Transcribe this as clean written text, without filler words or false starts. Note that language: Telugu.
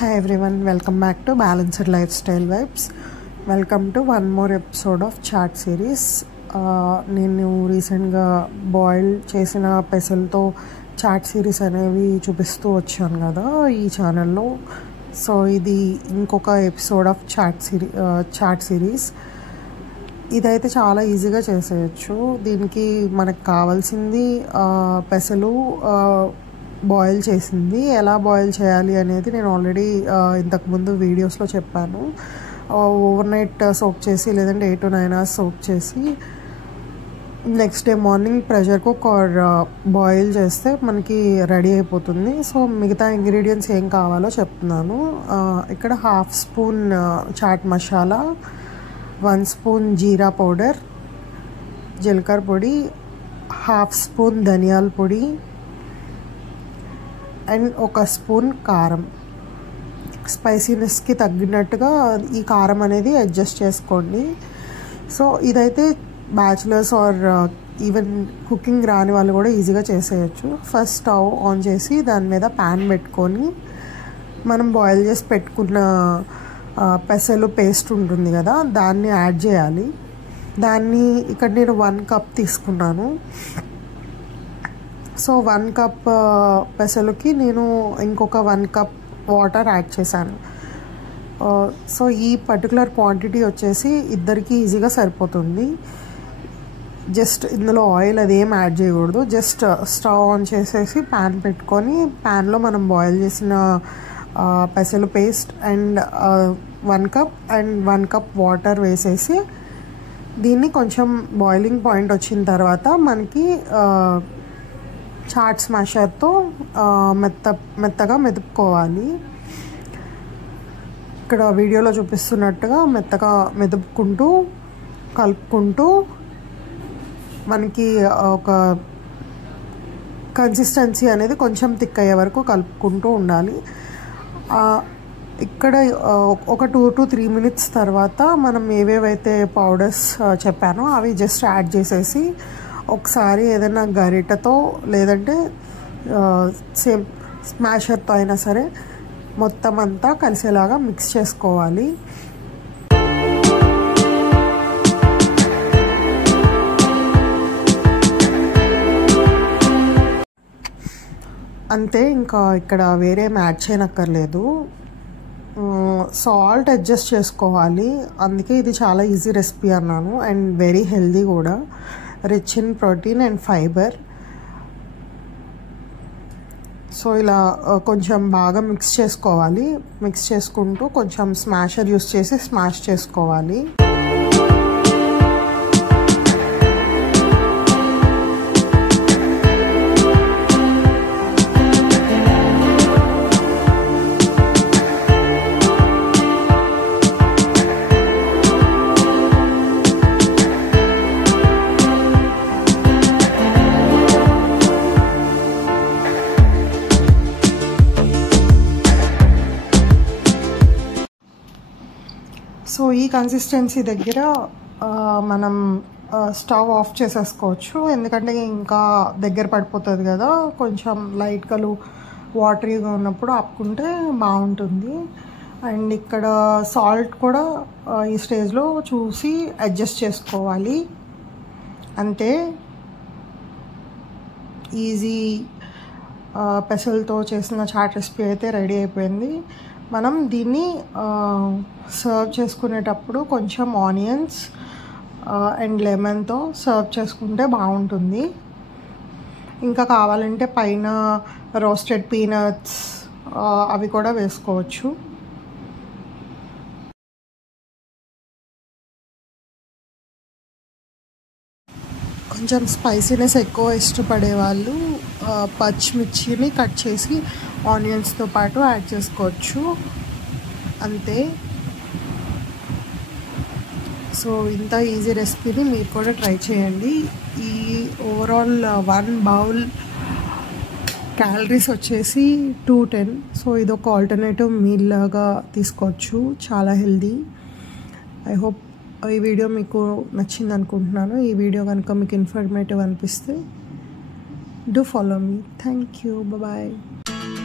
Hi everyone, welcome back to Balanced Lifestyle Vibes. Welcome to one more episode of chaat series. నేను రీసెంట్గా బాయిల్ చేసిన పెసలతో చాట్ సిరీస్ అనేవి చూపిస్తూ వచ్చాను కదా ఈ ఛానల్లో. సో ఇది ఇంకొక ఎపిసోడ్ ఆఫ్ చాట్ సిరీస్. ఇదైతే చాలా ఈజీగా చేసేయచ్చు. దీనికి మనకు కావాల్సింది పెసలు బాయిల్ చేసింది. ఎలా బాయిల్ చేయాలి అనేది నేను ఆల్రెడీ ఇంతకుముందు వీడియోస్లో చెప్పాను. ఓవర్ నైట్ సోక్ చేసి లేదంటే 8 to 9 hours సోక్ చేసి next day morning pressure cooker boil చేస్తే మనకి రెడీ అయిపోతుంది. సో మిగతా ఇంగ్రీడియంట్స్ ఏం కావాలో చెప్తున్నాను. ఇక్కడ 1/2 స్పూన్ చాట్ మసాలా, 1 స్పూన్ జీరా పౌడర్, జీలకర్ర పొడి, 1/2 స్పూన్ ధనియాల పొడి అండ్ 1 స్పూన్ కారం. స్పైసీనెస్కి తగ్గినట్టుగా ఈ కారం అనేది అడ్జస్ట్ చేసుకోండి. సో ఇదైతే బ్యాచులర్స్ ఆర్ ఈవెన్ కుకింగ్ రాని వాళ్ళు కూడా ఈజీగా చేసేయచ్చు. ఫస్ట్ స్టవ్ ఆన్ చేసి దాని మీద ప్యాన్ పెట్టుకొని మనం బాయిల్ చేసి పెట్టుకున్న పెసలు పేస్ట్ ఉంటుంది కదా దాన్ని యాడ్ చేయాలి. దాన్ని ఇక్కడ నేను 1 కప్ తీసుకున్నాను. సో 1 కప్ పెసలుకి నేను ఇంకొక 1 కప్ వాటర్ యాడ్ చేశాను. సో ఈ పర్టికులర్ క్వాంటిటీ వచ్చేసి ఇద్దరికి ఈజీగా సరిపోతుంది. జస్ట్ ఇందులో ఆయిల్ అదేం యాడ్ చేయకూడదు. జస్ట్ స్టవ్ ఆన్ చేసేసి ప్యాన్ పెట్టుకొని ప్యాన్లో మనం బాయిల్ చేసిన పెసలు paste and 1 cup and 1 cup water వేసేసి దీన్ని కొంచెం బాయిలింగ్ పాయింట్ వచ్చిన తర్వాత మనకి చాట్ స్మాషర్తో మెత్తగా మెదుపుకోవాలి. ఇక్కడ వీడియోలో చూపిస్తున్నట్టుగా మెత్తగా మెదుపుకుంటూ కలుపుకుంటూ మనకి ఒక కన్సిస్టెన్సీ అనేది కొంచెం థిక్ అయ్యే వరకు కలుపుకుంటూ ఉండాలి. ఇక్కడ ఒక 2 to 3 minutes తర్వాత మనం ఏవేవైతే పౌడర్స్ చెప్పానో అవి జస్ట్ యాడ్ చేసేసి ఒకసారి ఏదైనా గరిటతో లేదంటే సేమ్ స్మాషర్తో అయినా సరే మొత్తం అంతా కలిసేలాగా మిక్స్ చేసుకోవాలి. అంతే, ఇంకా ఇక్కడ వేరేం యాడ్ చేయనక్కర్లేదు. సాల్ట్ అడ్జస్ట్ చేసుకోవాలి. అందుకే ఇది చాలా ఈజీ రెసిపీ అన్నాను అండ్ వెరీ హెల్దీ కూడా, rich in protein and fibre. So ఇలా కొంచెం బాగా మిక్స్ చేసుకోవాలి. మిక్స్ చేసుకుంటూ కొంచెం స్మాషర్ యూస్ చేసి స్మాష్ చేసుకోవాలి. సో ఈ కన్సిస్టెన్సీ దగ్గర మనం స్టవ్ ఆఫ్ చేసేసుకోవచ్చు. ఎందుకంటే ఇంకా దగ్గర పడిపోతుంది కదా, కొంచెం లైట్గా వాటరీగా ఉన్నప్పుడు ఆపుకుంటే బాగుంటుంది. అండ్ ఇక్కడ సాల్ట్ కూడా ఈ స్టేజ్లో చూసి అడ్జస్ట్ చేసుకోవాలి. అంతే, ఈజీ పెసలతో చేసిన చాట్ రెసిపీ అయితే రెడీ అయిపోయింది. మనం దీన్ని సర్వ్ చేసుకునేటప్పుడు కొంచెం ఆనియన్స్ అండ్ లెమన్తో సర్వ్ చేసుకుంటే బాగుంటుంది. ఇంకా కావాలంటే పైన రోస్టెడ్ పీనట్స్ అవి కూడా వేసుకోవచ్చు. కొంచెం స్పైసీనెస్ ఎక్కువ ఇష్టపడే వాళ్ళు పచ్చిమిర్చిని కట్ చేసి ఆనియన్స్తో పాటు యాడ్ చేసుకోవచ్చు. అంతే. సో ఇంత ఈజీ రెసిపీని మీరు కూడా ట్రై చేయండి. ఈ ఓవరాల్ 1 బౌల్ క్యాలరీస్ వచ్చేసి 210. సో ఇది ఒక ఆల్టర్నేటివ్ మీల్ లాగా తీసుకోవచ్చు, చాలా హెల్దీ. ఐ హోప్ ఈ వీడియో మీకు నచ్చింది అనుకుంటున్నాను. ఈ వీడియో కనుక మీకు ఇన్ఫర్మేటివ్ అనిపిస్తే do follow me. Thank you. Bye bye.